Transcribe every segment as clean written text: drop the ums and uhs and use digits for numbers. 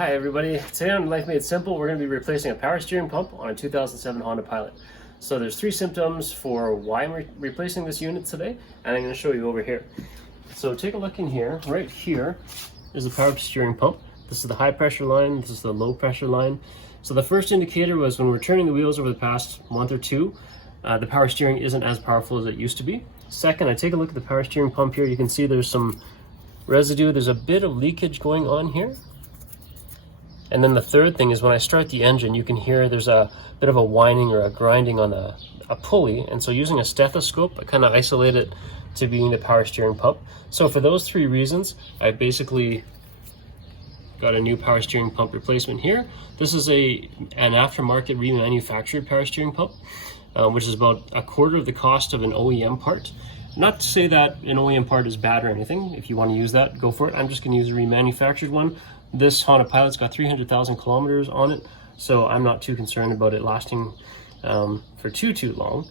Hi everybody, today on Life Made Simple we're going to be replacing a power steering pump on a 2007 Honda Pilot. So there's three symptoms for why I'm replacing this unit today, and I'm going to show you over here. So take a look in here. Right here is the power steering pump. This is the high pressure line, this is the low pressure line. So the first indicator was when we're turning the wheels over the past month or two, the power steering isn't as powerful as it used to be. Second, I take a look at the power steering pump here. You can see there's some residue, there's a bit of leakage going on here. And then the third thing is when I start the engine, you can hear there's a bit of a whining or a grinding on a pulley. And so using a stethoscope, I kind of isolate it to being the power steering pump. So for those three reasons, I basically got a new power steering pump replacement here. This is an aftermarket remanufactured power steering pump, which is about a quarter of the cost of an OEM part. Not to say that an OEM part is bad or anything. If you want to use that, go for it. I'm just going to use a remanufactured one. This Honda Pilot's got 300,000 kilometers on it, so I'm not too concerned about it lasting for too long.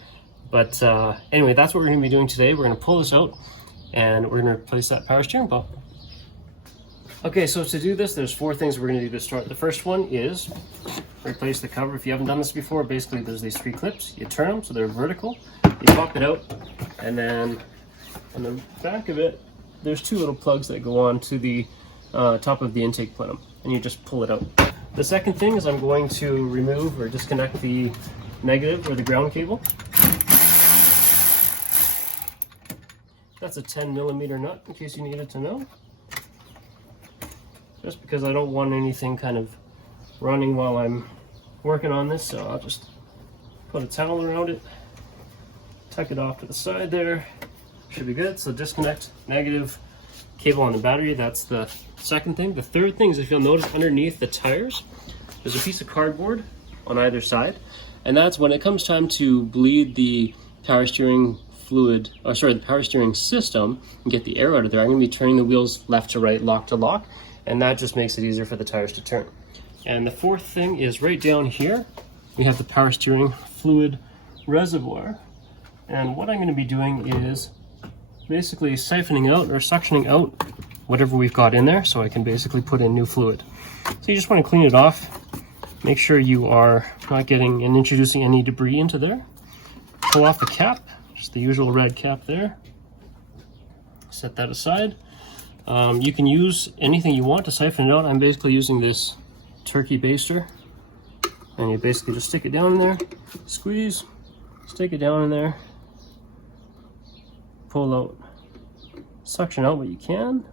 But anyway, that's what we're going to be doing today. We're going to pull this out and we're going to replace that power steering pump. Okay, so to do this, there's four things we're going to do to start. The first one is replace the cover. If you haven't done this before, basically there's these three clips. You turn them so they're vertical, you pop it out, and then on the back of it, there's two little plugs that go on to the top of the intake plenum, and you just pull it out. The second thing is I'm going to remove or disconnect the negative or the ground cable. That's a 10mm nut, in case you needed to know. Just because I don't want anything kind of running while I'm working on this, so I'll just put a towel around it, tuck it off to the side there. Should be good. So disconnect negative cable on the battery. That's the second thing. The third thing is, if you'll notice underneath the tires, there's a piece of cardboard on either side, and that's when it comes time to bleed the power steering fluid, or sorry, the power steering system, and get the air out of there. I'm going to be turning the wheels left to right, lock to lock, and that just makes it easier for the tires to turn. And the fourth thing is right down here, we have the power steering fluid reservoir, and what I'm going to be doing is basically siphoning out or suctioning out whatever we've got in there, so I can basically put in new fluid. So you just want to clean it off, make sure you are not getting and introducing any debris into there. Pull off the cap, just the usual red cap there. Set that aside. You can use anything you want to siphon it out. I'm basically using this turkey baster, and you basically just stick it down in there, squeeze, stick it down in there, pull out, suction out what you can.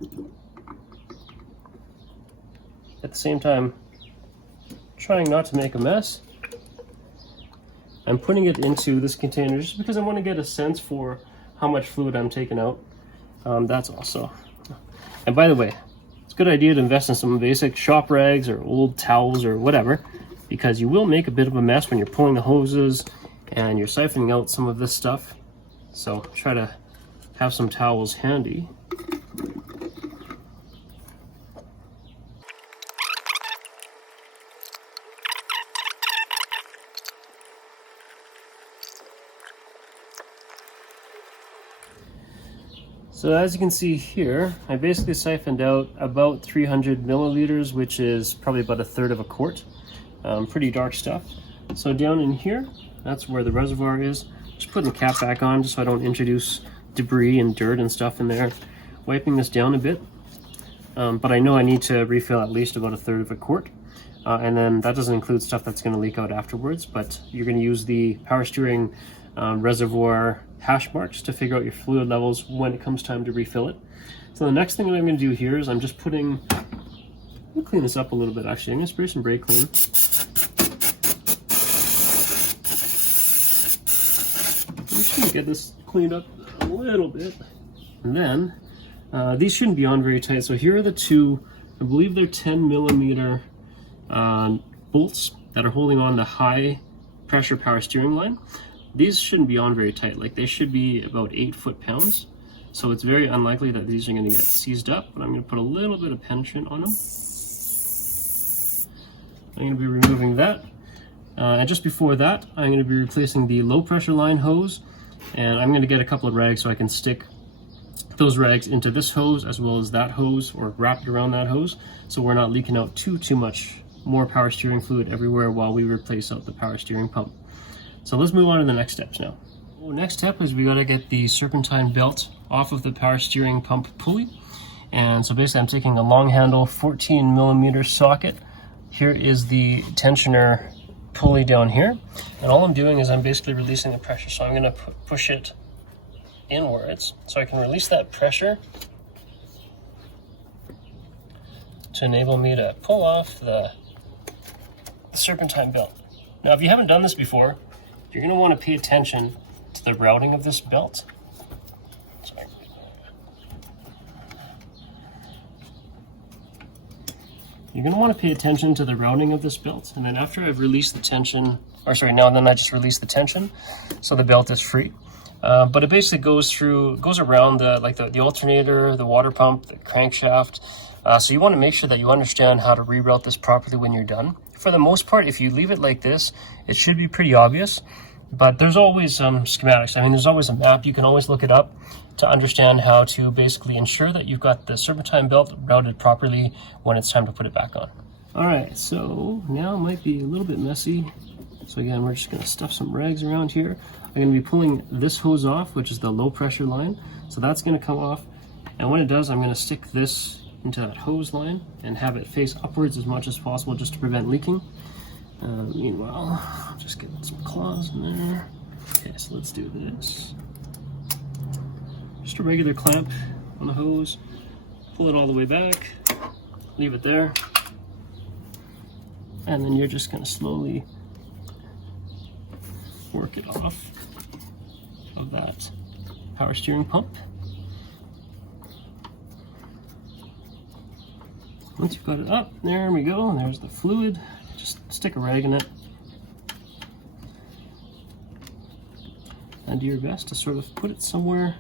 At the same time, trying not to make a mess. I'm putting it into this container just because I want to get a sense for how much fluid I'm taking out. That's also. And by the way, it's a good idea to invest in some basic shop rags or old towels or whatever, because you will make a bit of a mess when you're pulling the hoses and you're siphoning out some of this stuff. So try to have some towels handy. So as you can see here, I basically siphoned out about 300 milliliters, which is probably about a third of a quart. Pretty dark stuff. So down in here, that's where the reservoir is. Just putting the cap back on just so I don't introduce debris and dirt and stuff in there. Wiping this down a bit. But I know I need to refill at least about a third of a quart. And then that doesn't include stuff that's going to leak out afterwards, but you're going to use the power steering reservoir hash marks to figure out your fluid levels when it comes time to refill it. So the next thing that I'm going to do here is I'm just putting, let me clean this up a little bit actually. I'm going to spray some brake clean. I'm just going to get this cleaned up a little bit. And then these shouldn't be on very tight. So here are the two, I believe they're 10mm bolts that are holding on the high pressure power steering line. These shouldn't be on very tight, like they should be about 8 foot-pounds. So it's very unlikely that these are going to get seized up, but I'm going to put a little bit of penetrant on them. I'm going to be removing that. And just before that, I'm going to be replacing the low pressure line hose, and I'm going to get a couple of rags so I can stick those rags into this hose as well as that hose, or wrap it around that hose, so we're not leaking out too much more power steering fluid everywhere while we replace out the power steering pump. So let's move on to the next steps now. Well, next step is we got to get the serpentine belt off of the power steering pump pulley. And so basically I'm taking a long handle 14mm socket. Here is the tensioner pulley down here, and all I'm doing is I'm basically releasing the pressure. So I'm going to push it inwards so I can release that pressure to enable me to pull off the serpentine belt. Now, if you haven't done this before, you're going to want to pay attention to the routing of this belt. You're going to want to pay attention to the routing of this belt, and then after I've released the tension, then I just release the tension, so the belt is free. But it basically goes around the alternator, the water pump, the crankshaft. So you want to make sure that you understand how to reroute this properly when you're done. For the most part, if you leave it like this, it should be pretty obvious. But there's always schematics. I mean, there's always a map. You can always look it up to understand how to basically ensure that you've got the serpentine belt routed properly when it's time to put it back on. All right, so now it might be a little bit messy. So again, we're just gonna stuff some rags around here. I'm gonna be pulling this hose off, which is the low pressure line. So that's gonna come off. And when it does, I'm gonna stick this into that hose line and have it face upwards as much as possible just to prevent leaking. Meanwhile, I'll just get some claws in there. Okay, so let's do this. Just a regular clamp on the hose, pull it all the way back, leave it there, and then you're just going to slowly work it off of that power steering pump. Once you've got it up, there we go, and there's the fluid. Just stick a rag in it and do your best to sort of put it somewhere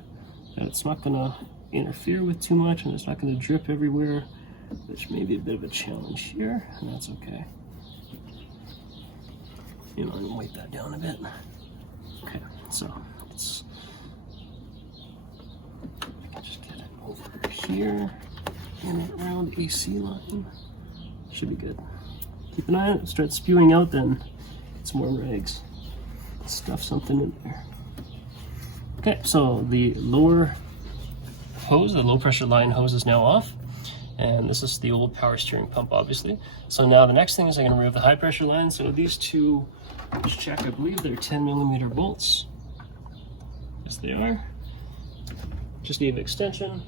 that it's not going to interfere with too much and it's not going to drip everywhere, which may be a bit of a challenge here, and that's okay. I'm going to weight that down a bit. Okay, so let's just get it over here and around the AC line. Should be good. Keep an eye on it. Start spewing out, then get some more rags. Stuff something in there. Okay, so the lower hose, the low pressure line hose, is now off, and this is the old power steering pump, obviously. So now the next thing is I'm going to remove the high pressure line. So these two, let's check, I believe they're 10mm bolts. Yes, they are. Just need an extension.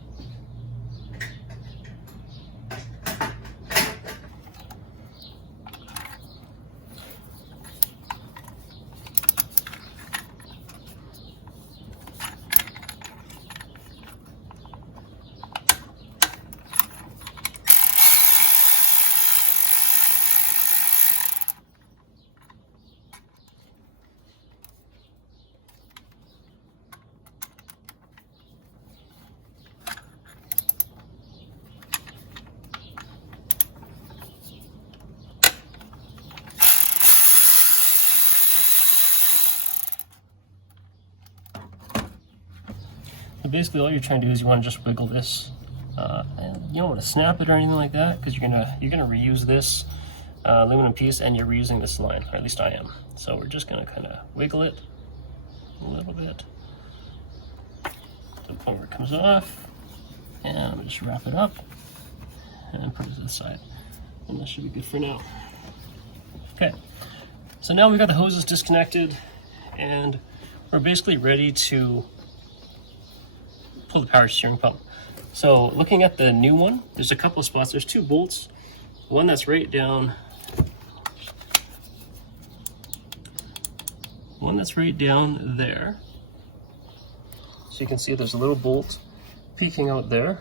Basically, all you're trying to do is you want to just wiggle this, and you don't want to snap it or anything like that, because you're gonna reuse this aluminum piece, and you're reusing this line, or at least I am. So we're just gonna kind of wiggle it a little bit to the point where it comes off, and I'm gonna just wrap it up and put it to the side, and that should be good for now. Okay, so now we've got the hoses disconnected, and we're basically ready to pull the power steering pump. So looking at the new one, there's a couple of spots. There's two bolts. One that's right down. One that's right down there. So you can see there's a little bolt peeking out there.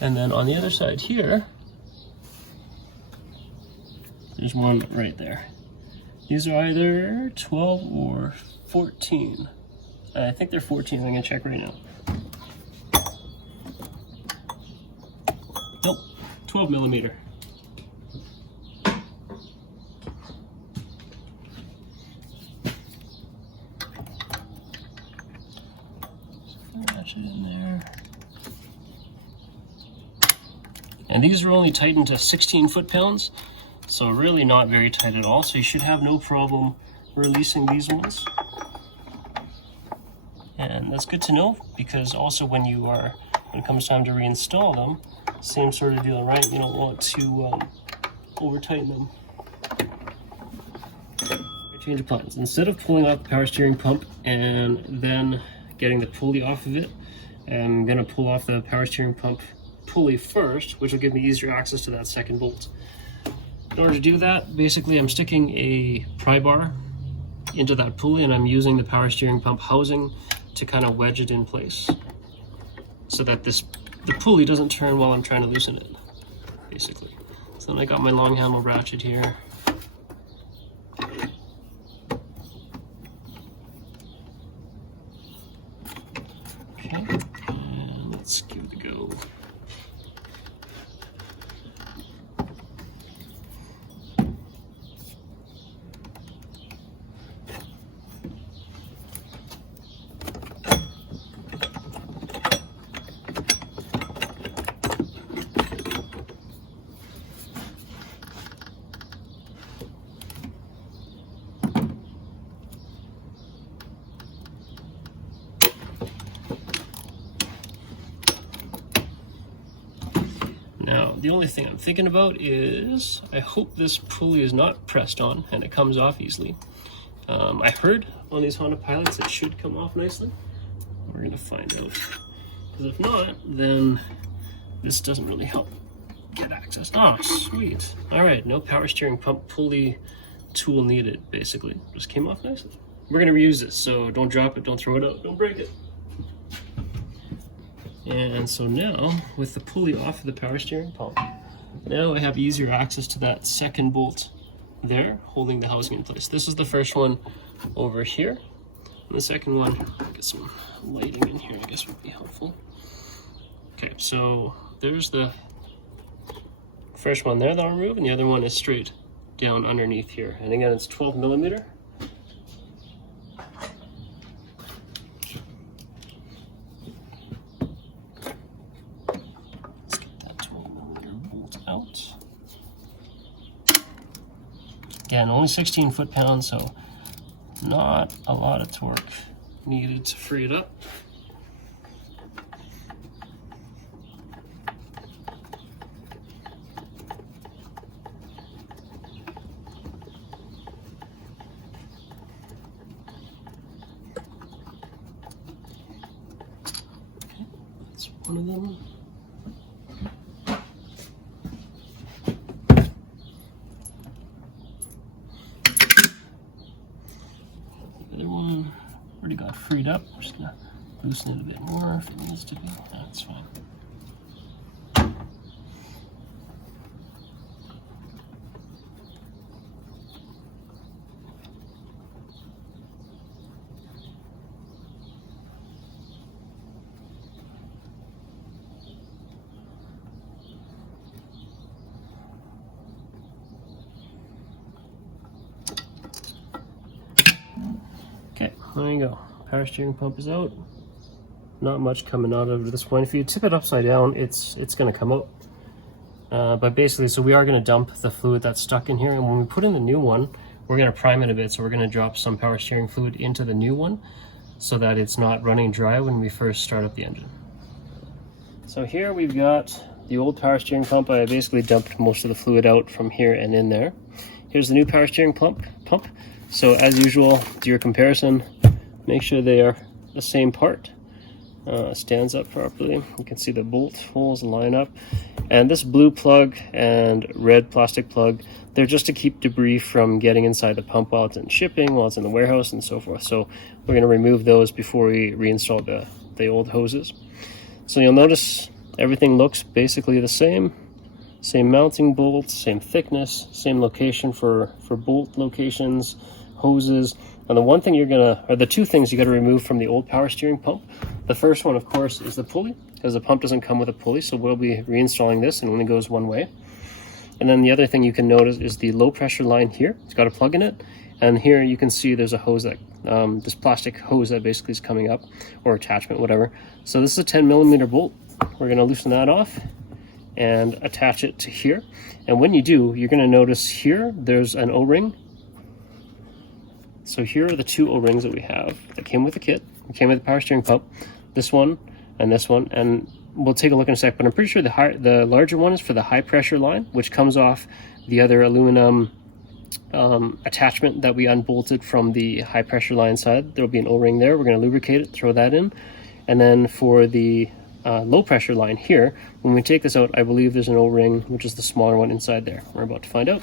And then on the other side here, there's one right there. These are either 12 or 14. I think they're 14. I'm gonna check right now. Nope, 12mm. Ratchet in there. And these are only tightened to 16 foot-pounds, so really not very tight at all. So you should have no problem releasing these ones. And that's good to know, because also when it comes time to reinstall them, same sort of deal, right? You don't want to over tighten them. Change of plans. Instead of pulling out the power steering pump and then getting the pulley off of it, I'm going to pull off the power steering pump pulley first, which will give me easier access to that second bolt. In order to do that, basically I'm sticking a pry bar into that pulley, and I'm using the power steering pump housing to kind of wedge it in place so that the pulley doesn't turn while I'm trying to loosen it, basically. So then I got my long handle ratchet here. Okay, and let's give it a go. Now, the only thing I'm thinking about is I hope this pulley is not pressed on and it comes off easily. I heard on these Honda Pilots it should come off nicely. We're going to find out. Because if not, then this doesn't really help get access. Oh, sweet. All right, no power steering pump pulley tool needed, basically. Just came off nicely. We're going to reuse this, so don't drop it, don't throw it out, don't break it. And so now, with the pulley off of the power steering pump, now I have easier access to that second bolt there, holding the housing in place. This is the first one over here. And the second one, I'll get some lighting in here, I guess would be helpful. Okay, so there's the first one there that I'll remove, and the other one is straight down underneath here. And again, it's 12 millimeter. Again, only 16 foot-pounds, so not a lot of torque needed to free it up. Okay, that's one of them. Already got freed up. We're just gonna loosen it a bit more if it needs to be. That's fine. Okay, there you go. Power steering pump is out. Not much coming out of it at this point. If you tip it upside down, it's going to come out. But basically, so we are going to dump the fluid that's stuck in here, and when we put in the new one, we're going to prime it a bit. So we're going to drop some power steering fluid into the new one so that it's not running dry when we first start up the engine. So here we've got the old power steering pump. I basically dumped most of the fluid out from here and in there. Here's the new power steering pump. So as usual, do your comparison. Make sure they are the same part. Stands up properly. You can see the bolt holes line up. And this blue plug and red plastic plug, they're just to keep debris from getting inside the pump while it's in shipping, while it's in the warehouse, and so forth. So we're going to remove those before we reinstall the old hoses. So you'll notice everything looks basically the same. Same mounting bolts, same thickness, same location for bolt locations, hoses. And the one thing the two things you gotta remove from the old power steering pump. The first one, of course, is the pulley, because the pump doesn't come with a pulley, so we'll be reinstalling this and it only goes one way. And then the other thing you can notice is the low pressure line here. It's got a plug in it. And here you can see there's a hose that, this plastic hose that basically is coming up, or attachment, whatever. So this is a 10 millimeter bolt. We're gonna loosen that off. and attach it to here. And when you do, you're going to notice here there's an O-ring. So here are the two O-rings that we have that came with the kit. It came with the power steering pump, this one and this one, and we'll take a look in a sec, but I'm pretty sure the larger one is for the high pressure line, which comes off the other aluminum attachment that we unbolted from the high pressure line side. There'll be an O-ring there. We're going to lubricate it, throw that in. And then for the low pressure line here, when we take this out, I believe there's an O-ring, which is the smaller one inside there. We're about to find out.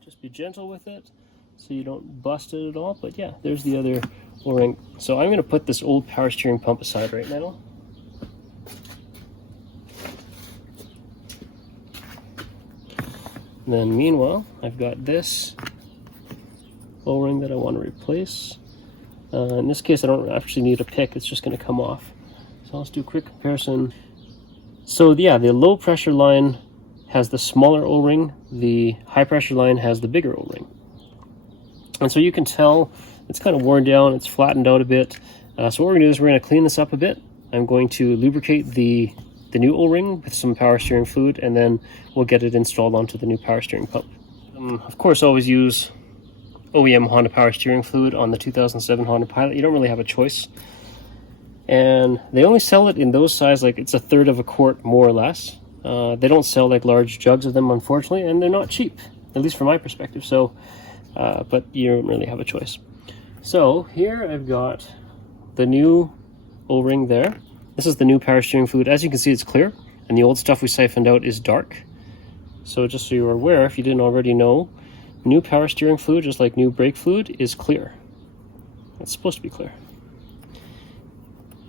Just be gentle with it so you don't bust it at all. But yeah, there's the other O-ring. So I'm going to put this old power steering pump aside right now. And then meanwhile, I've got this O-ring that I want to replace. In this case, I don't actually need a pick. It's just going to come off. So let's do a quick comparison. So yeah, the low pressure line has the smaller O-ring, the high pressure line has the bigger O-ring. And so you can tell it's kind of worn down, it's flattened out a bit. So what we're going to do is we're going to clean this up a bit. I'm going to lubricate the new O-ring with some power steering fluid, and then we'll get it installed onto the new power steering pump. Of course, always use OEM Honda power steering fluid on the 2007 Honda Pilot. You don't really have a choice. And they only sell it in those size, like it's 1/3 of a quart more or less. They don't sell like large jugs of them, unfortunately, and they're not cheap, at least from my perspective. So, but you don't really have a choice. So here I've got the new O-ring there. This is the new power steering fluid. As you can see, it's clear, and the old stuff we siphoned out is dark. So just so you're aware, if you didn't already know, new power steering fluid, just like new brake fluid, is clear. It's supposed to be clear.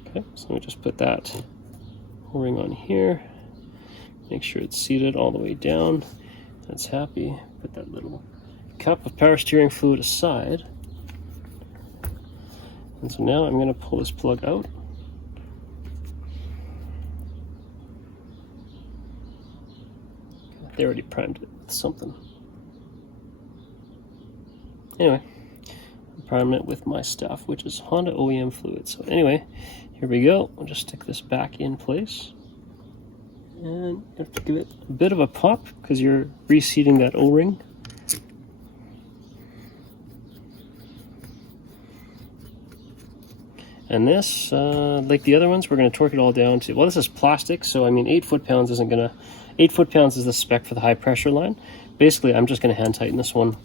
Okay, so let me just put that O-ring on here. Make sure it's seated all the way down. That's happy. Put that little cup of power steering fluid aside. And so now I'm going to pull this plug out. They already primed it with something. Anyway, I'm priming it with my stuff, which is Honda OEM fluid. So anyway, here we go. I'll just stick this back in place. And you have to give it a bit of a pop because you're reseating that O-ring. And this, like the other ones, we're going to torque it all down to, well, this is plastic, so I mean 8 foot-pounds isn't going to, 8 foot-pounds is the spec for the high pressure line. Basically, I'm just going to hand tighten this one.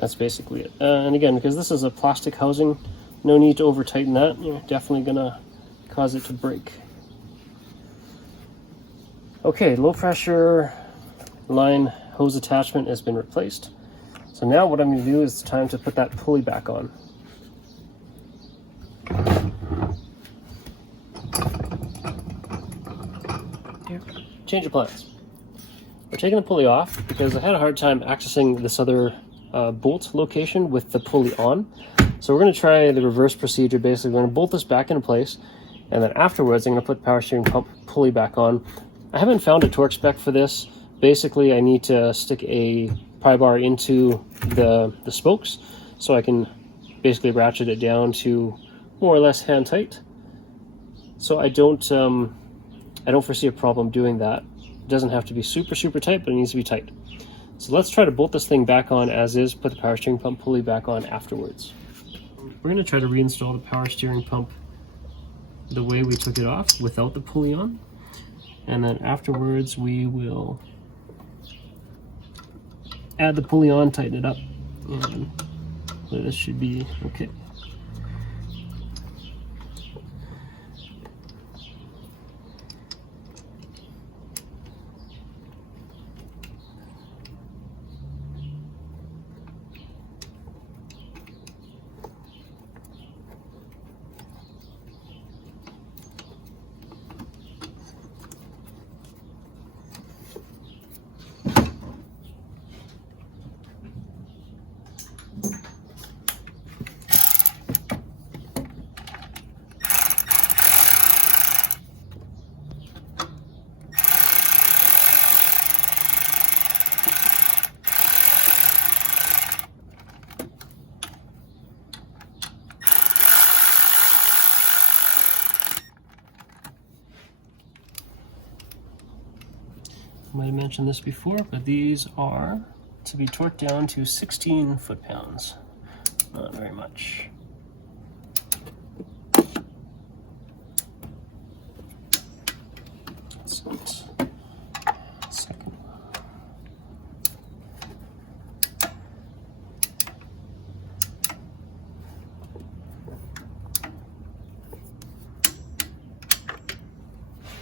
That's basically it. And again, because this is a plastic housing, no need to over tighten that. You're definitely gonna cause it to break. Okay, low pressure line hose attachment has been replaced. So now what I'm gonna do is it's time to put that pulley back on. Here, change of plans. We're taking the pulley off because I had a hard time accessing this other bolt location with the pulley on. So we're going to try the reverse procedure. Basically, we're going to bolt this back into place, and then afterwards I'm going to put the power steering pump pulley back on. I haven't found a torque spec for this. Basically, I need to stick a pry bar into the spokes so I can basically ratchet it down to more or less hand tight. So I don't foresee a problem doing that. It doesn't have to be super tight, but it needs to be tight. So let's try to bolt this thing back on as is, put the power steering pump pulley back on afterwards. We're going to try to reinstall the power steering pump the way we took it off without the pulley on. And then afterwards we will add the pulley on, tighten it up, and this should be okay. I might have mentioned this before, but these are to be torqued down to 16 foot-pounds. Not very much. Second.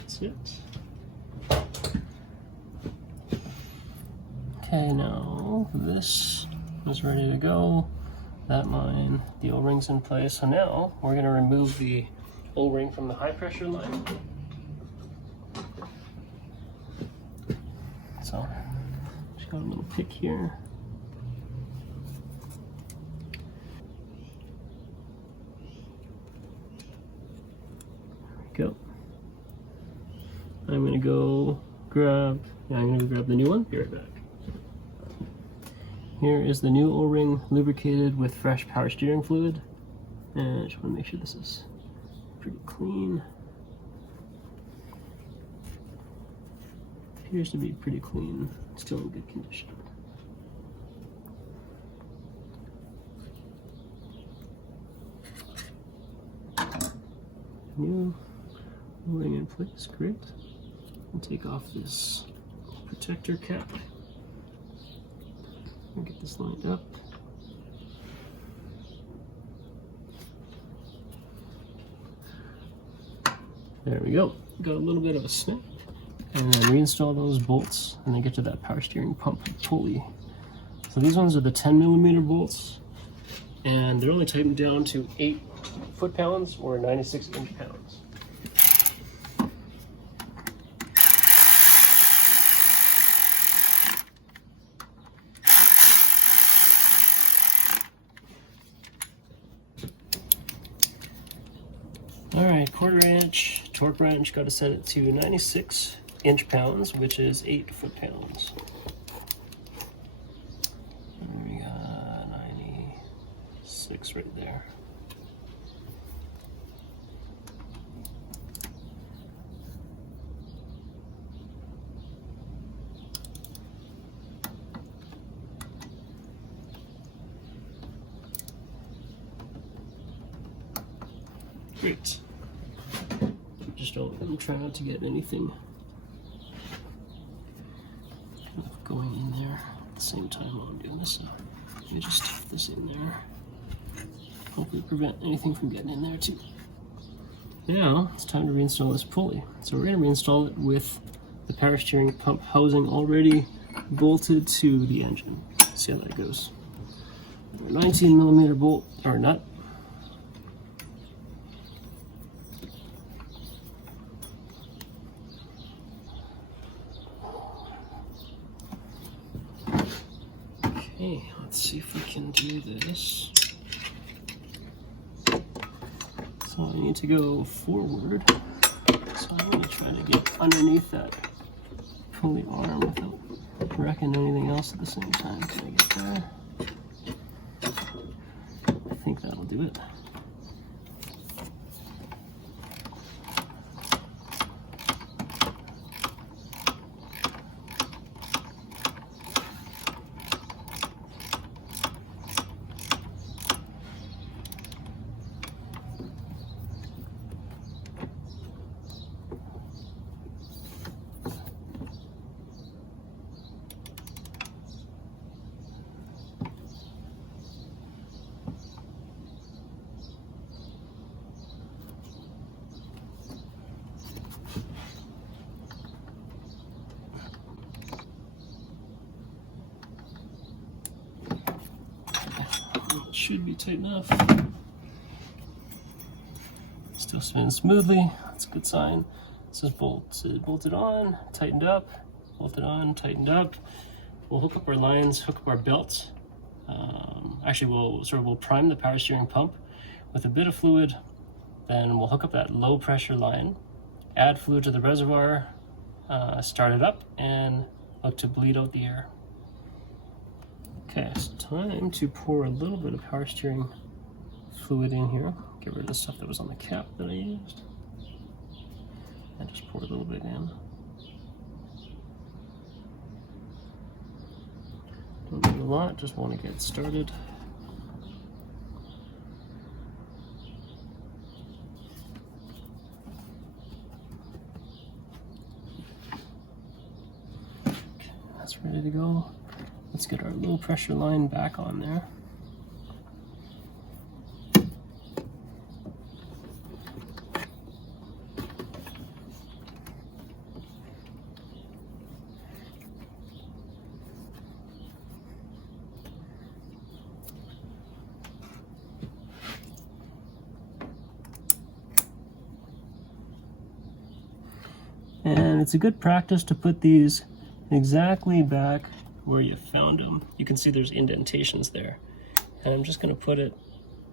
That's it. Okay, now this is ready to go. That line, the O-ring's in place. So now we're going to remove the O-ring from the high pressure line. So just got a little pick here. There we go. I'm going to go grab the new one. Be right back. Here is the new O-ring lubricated with fresh power steering fluid. And I just want to make sure this is pretty clean. Appears to be pretty clean, still in good condition. New O-ring in place, great. I'll take off this protector cap. Get this lined up. There we go. Got a little bit of a snap. And then reinstall those bolts and then get to that power steering pump pulley. So these ones are the 10mm bolts, and they're only tightened down to 8 foot-pounds or 96 inch-pounds. Alright, 1/4 inch torque wrench, got to set it to 96 inch-pounds, which is 8 foot-pounds. And we got 96 right there. Great. I'm trying not to get anything going in there at the same time while I'm doing this. So let me just stuff this in there. Hopefully prevent anything from getting in there too. Now it's time to reinstall this pulley. So we're going to reinstall it with the power steering pump housing already bolted to the engine. Let's see how that goes. 19mm bolt or nut. Okay, let's see if we can do this. So I need to go forward. So I'm going to try to get underneath that pulley arm without wrecking anything else at the same time. Can I get there? I think that'll do it. Should be tight enough. Still spins smoothly. That's a good sign. This is bolted on, tightened up, bolted on, tightened up. We'll hook up our lines, hook up our belts. Actually, we'll prime the power steering pump with a bit of fluid. Then we'll hook up that low pressure line, add fluid to the reservoir, start it up, and look to bleed out the air. Okay, it's time to pour a little bit of power steering fluid in here. Get rid of the stuff that was on the cap that I used. And just pour a little bit in. lot, just want to get started. Okay, that's ready to go. Let's get our low pressure line back on there. And it's a good practice to put these exactly back where you found them. You can see there's indentations there. And I'm just going to put it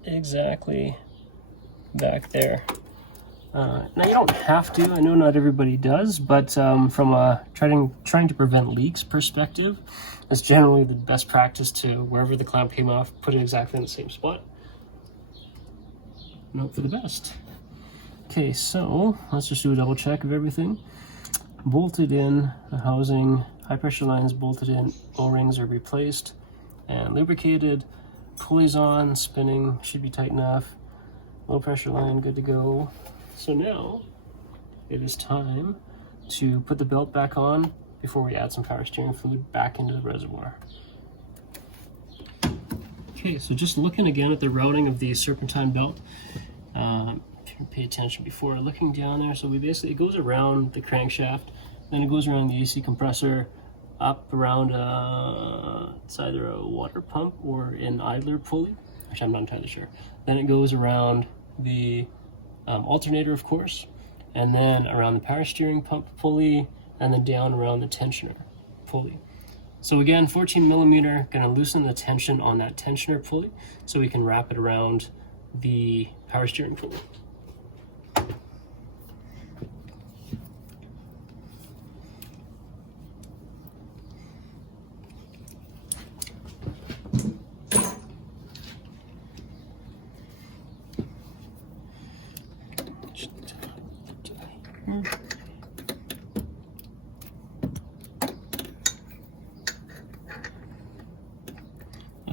exactly back there. Now you don't have to, I know not everybody does, but from a trying to prevent leaks perspective, it's generally the best practice to, wherever the clamp came off, put it exactly in the same spot. And hope for the best. Okay, so let's just do a double check of everything. Bolted in, the housing, high pressure lines bolted in, O-rings are replaced and lubricated, pulleys on, spinning, should be tight enough, low pressure line good to go. So now it is time to put the belt back on before we add some power steering fluid back into the reservoir. Okay, so just looking again at the routing of the Serpentine belt, pay attention before looking down there. So it goes around the crankshaft, then it goes around the AC compressor, up around it's either a water pump or an idler pulley, which I'm not entirely sure. Then it goes around the alternator, of course, and then around the power steering pump pulley, and then down around the tensioner pulley. So again, 14 millimeter, gonna loosen the tension on that tensioner pulley so we can wrap it around the power steering pulley.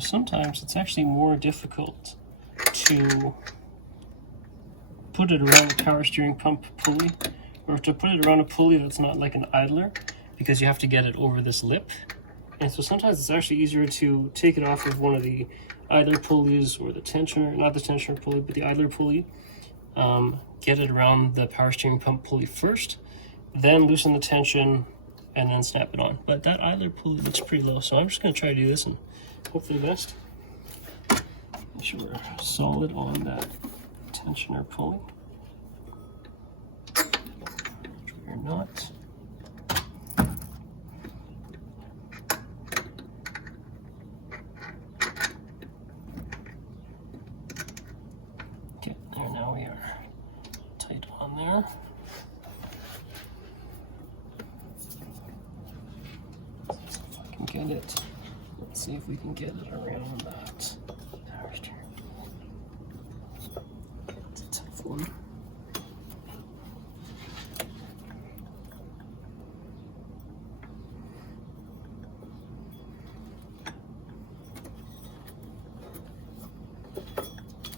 Sometimes it's actually more difficult to put it around the power steering pump pulley, or to put it around a pulley that's not like an idler, because you have to get it over this lip. And so sometimes it's actually easier to take it off of one of the idler pulleys, or the tensioner, not the tensioner pulley, but the idler pulley. Get it around the power steering pump pulley first, then loosen the tension, and then snap it on. But that idler pulley looks pretty low, so I'm just going to try to do this and hope for the best. Make sure we're solid on that tensioner pulley. Which we are not. Okay, there, now we are tight on there. See if I can get it. Let's see if we can get it around that power steering. It's a tough one.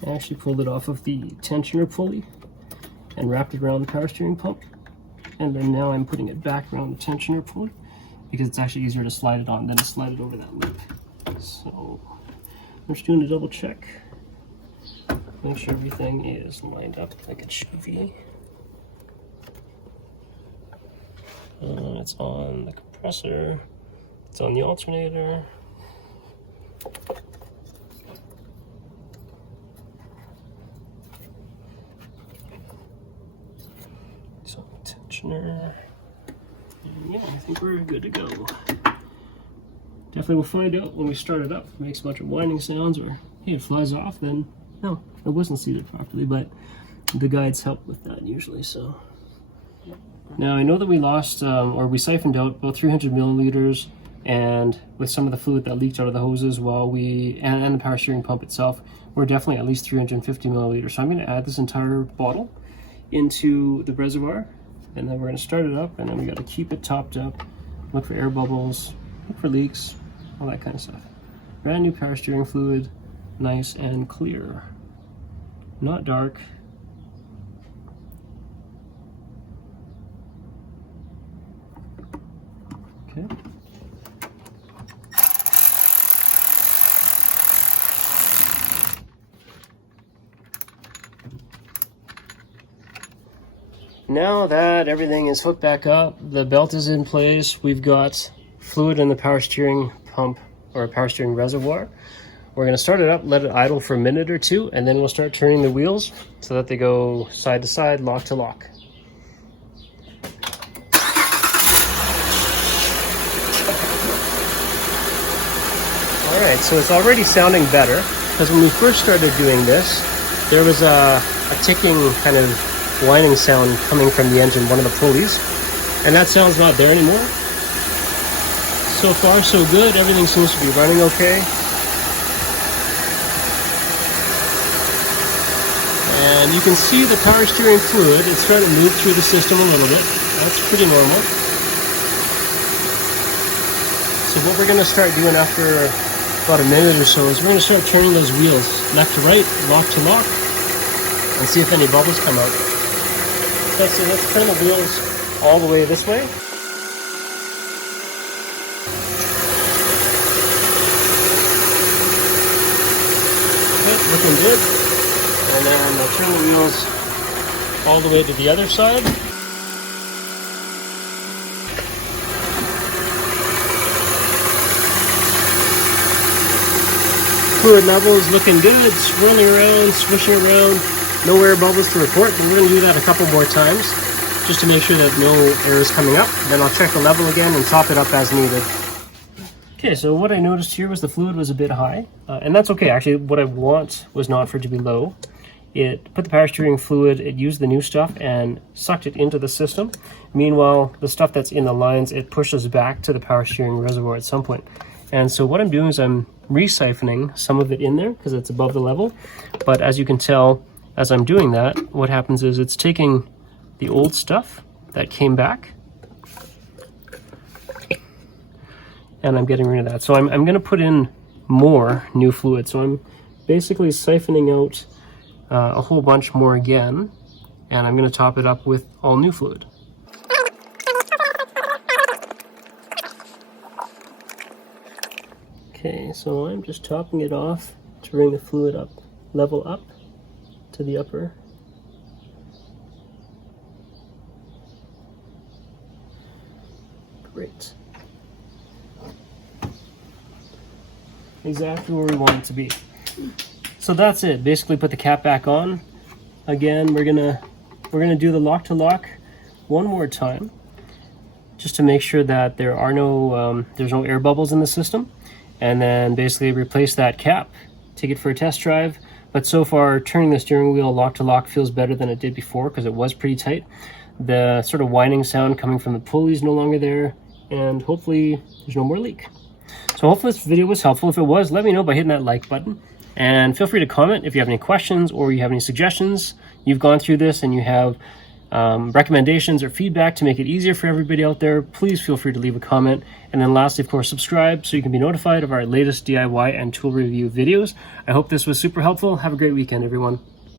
I actually pulled it off of the tensioner pulley and wrapped it around the power steering pump, and then now I'm putting it back around the tensioner pulley because it's actually easier to slide it on than to slide it over that lip. So I'm just doing a double check, make sure everything is lined up like it should be. It's on the compressor, it's on the alternator. It's on the tensioner. And yeah, I think we're good to go. Definitely we'll find out when we start it up. If it makes a bunch of whining sounds, or hey, it flies off, then no, it wasn't seated properly, but the guides help with that usually. So now I know that we lost or we siphoned out about 300 milliliters, and with some of the fluid that leaked out of the hoses while and the power steering pump itself, we're definitely at least 350 milliliters. So I'm going to add this entire bottle into the reservoir, and then we're going to start it up, and then we got to keep it topped up, look for air bubbles, look for leaks, all that kind of stuff. Brand new power steering fluid, nice and clear, not dark. Okay. Now that everything is hooked back up, the belt is in place, we've got fluid in the power steering pump or power steering reservoir. We're going to start it up, let it idle for a minute or two, and then we'll start turning the wheels so that they go side to side, lock to lock. Alright, so it's already sounding better, because when we first started doing this, there was a ticking kind of whining sound coming from the engine, one of the pulleys, and that sound's not there anymore. So far so good, everything seems to be running okay. And you can see the power steering fluid, it's starting to move through the system a little bit. That's pretty normal. So what we're going to start doing after about a minute or so is we're going to start turning those wheels left to right, lock to lock, and see if any bubbles come out. Okay, so let's turn the wheels all the way this way. Okay, looking good. And then we'll turn the wheels all the way to the other side. Fluid level is looking good, swirling around, swishing around. No air bubbles to report, but we're going to do that a couple more times just to make sure that no air is coming up. Then I'll check the level again and top it up as needed. Okay, so what I noticed here was the fluid was a bit high, and that's okay. Actually, what I want was not for it to be low. It put the power steering fluid, it used the new stuff and sucked it into the system. Meanwhile, the stuff that's in the lines, it pushes back to the power steering reservoir at some point. And so what I'm doing is I'm resiphoning some of it in there because it's above the level. But as you can tell, as I'm doing that, what happens is it's taking the old stuff that came back and I'm getting rid of that. So I'm going to put in more new fluid. So I'm basically siphoning out a whole bunch more again, and I'm going to top it up with all new fluid. Okay, so I'm just topping it off to bring the fluid up, level up to the upper. Great. Exactly where we want it to be. So that's it. Basically put the cap back on. Again, we're gonna do the lock to lock one more time, just to make sure that there are no there's no air bubbles in the system, and then basically replace that cap, take it for a test drive. But so far, turning the steering wheel lock to lock feels better than it did before because it was pretty tight. The sort of whining sound coming from the pulley is no longer there, and hopefully there's no more leak. So hopefully this video was helpful. If it was, let me know by hitting that like button. And feel free to comment if you have any questions or you have any suggestions. You've gone through this and you have recommendations or feedback to make it easier for everybody out there. Please feel free to leave a comment. And then lastly, of course, subscribe so you can be notified of our latest DIY and tool review videos. I hope this was super helpful. Have a great weekend, everyone.